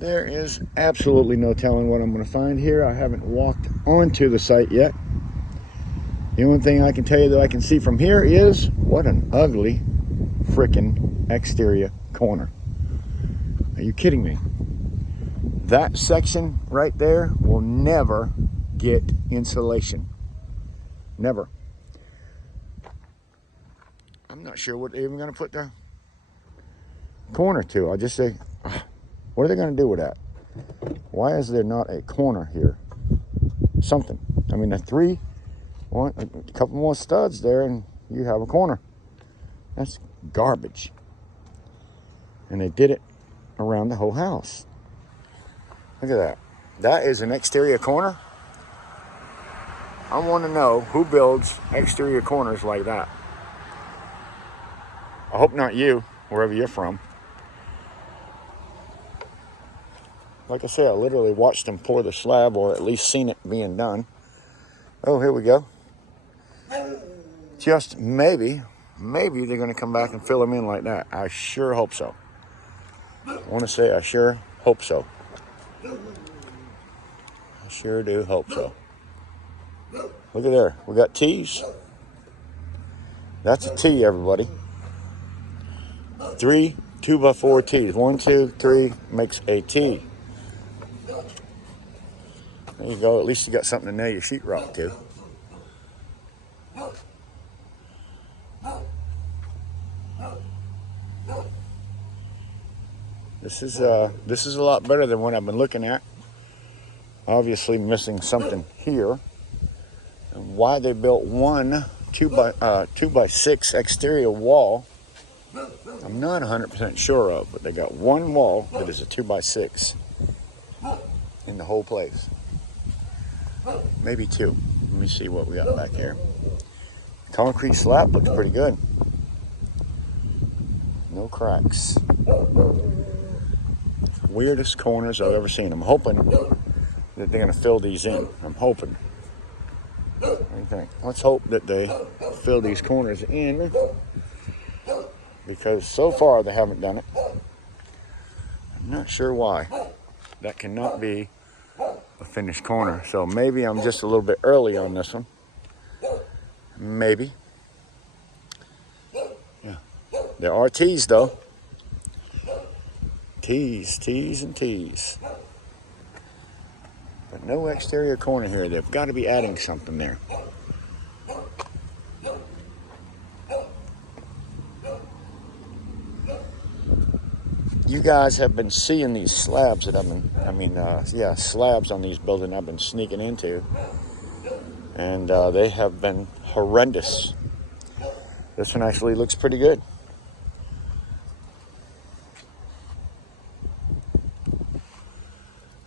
There is absolutely no telling what I'm going to find here. I haven't walked onto the site yet. The only thing I can tell you that I can see from here is what an ugly freaking exterior corner. Are you kidding me? That section right there will never get insulation. Never. I'm not sure what they're even going to put the corner to. I'll just say, what are they going to do with that? Why is there not a corner here? Something. I mean, a couple more studs there and you have a corner. That's garbage. And they did it around the whole house. Look at that. That is an exterior corner. I want to know who builds exterior corners like that. I hope not you, wherever you're from. Like I said, I literally watched them pour the slab, or at least seen it being done. Oh, here we go. Just maybe they're going to come back and fill them in like that. I sure hope so. I want to say I sure hope so. I sure do hope so. Look at there. We got T's. That's a T, everybody. 3 2x4 T's. 1, 2, 3 makes a T. There you go. At least you got something to nail your sheetrock to. This is a lot better than what I've been looking at. Obviously missing something here. And why they built one 2x6 exterior wall, I'm not 100% sure of, but they got one wall that is a 2x6 in the whole place. Maybe two. Let me see what we got back here. Concrete slab looks pretty good. No cracks. Weirdest corners I've ever seen. I'm hoping that they're going to fill these in. I'm hoping. What do you think? Let's hope that they fill these corners in, because so far they haven't done it. I'm not sure why. That cannot be a finished corner. So maybe I'm just a little bit early on this one. Maybe. Yeah. There are T's though. T's and T's. But no exterior corner here. They've got to be adding something there. You guys have been seeing these slabs that slabs on these buildings I've been sneaking into. And they have been horrendous. This one actually looks pretty good.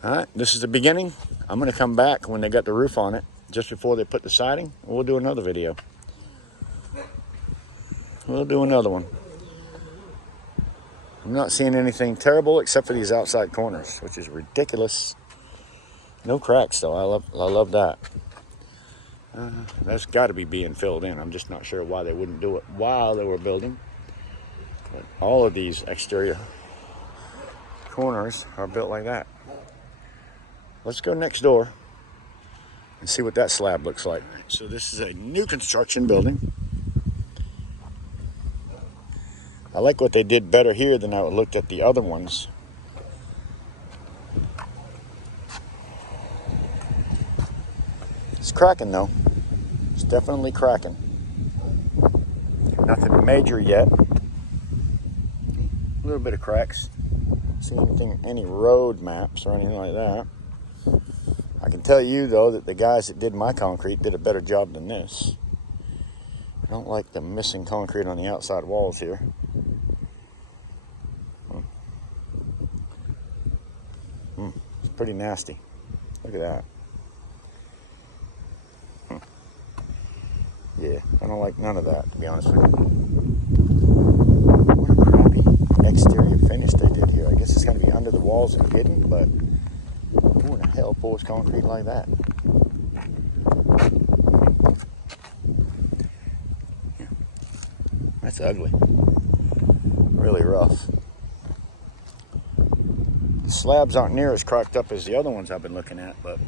All right, this is the beginning. I'm going to come back when they got the roof on it, just before they put the siding. We'll do another video. We'll do another one. I'm not seeing anything terrible except for these outside corners, which is ridiculous. No cracks though. I love that. That's got to be being filled in. I'm just not sure why they wouldn't do it while they were building. But all of these exterior corners are built like that. Let's go next door and see what that slab looks like. So this is a new construction building. I like what they did better here than I looked at the other ones. It's cracking though. It's definitely cracking. Nothing major yet. A little bit of cracks. See any road maps or anything like that. I can tell you though that the guys that did my concrete did a better job than this. I don't like the missing concrete on the outside walls here. It's pretty nasty. Look at that. Yeah, I don't like none of that, to be honest with you. What a crappy exterior finish they did here. I guess it's going to be under the walls and hidden, but who in the hell pours concrete like that? Yeah. That's ugly. Really rough. slabs aren't near as cracked up as the other ones I've been looking at, but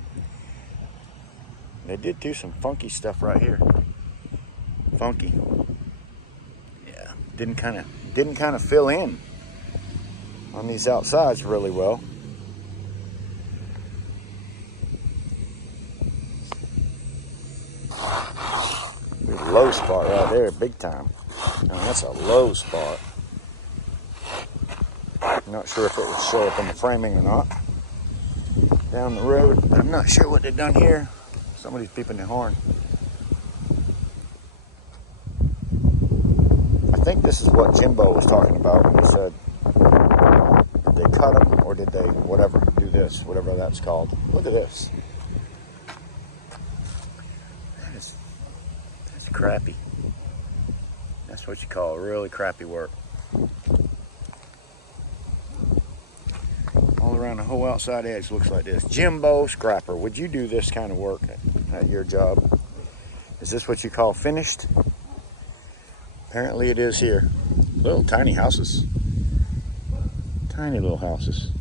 they did do some funky stuff right here. Funky. Yeah, didn't kind of fill in on these outsides really well. Low spot right there, big time. That's a low spot. Not sure if it would show up in the framing or not. Down the road, I'm not sure what they've done here. Somebody's beeping their horn. I think this is what Jimbo was talking about when he said, did they cut them or did they whatever, do this, whatever that's called. Look at this. That's crappy. That's what you call really crappy work. All around the whole outside edge looks like this. Jimbo Scrapper, would you do this kind of work at your job? Is this what you call finished? Apparently it is here. Little tiny houses. Tiny little houses.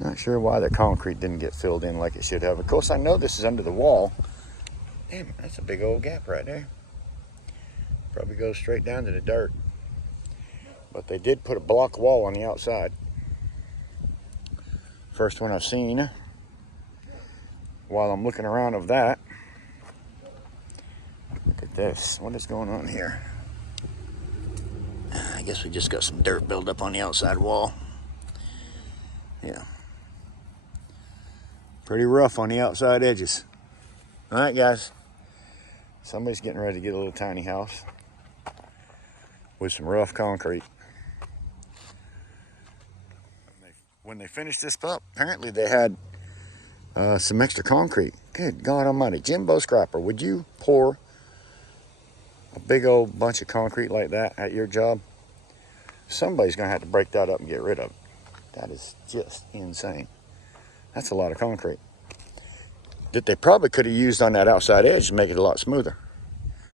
Not sure why the concrete didn't get filled in like it should have. Of course, I know this is under the wall. Damn, that's a big old gap right there. Probably goes straight down to the dirt. But they did put a block wall on the outside. First one I've seen. While I'm looking around of that, look at this. What is going on here? I guess we just got some dirt built up on the outside wall. Yeah. Pretty rough on the outside edges. All right, guys. Somebody's getting ready to get a little tiny house with some rough concrete. When they finished this up, apparently they had some extra concrete. Good God almighty. Jimbo Scrapper, would you pour a big old bunch of concrete like that at your job? Somebody's going to have to break that up and get rid of it. That is just insane. That's a lot of concrete that they probably could have used on that outside edge to make it a lot smoother.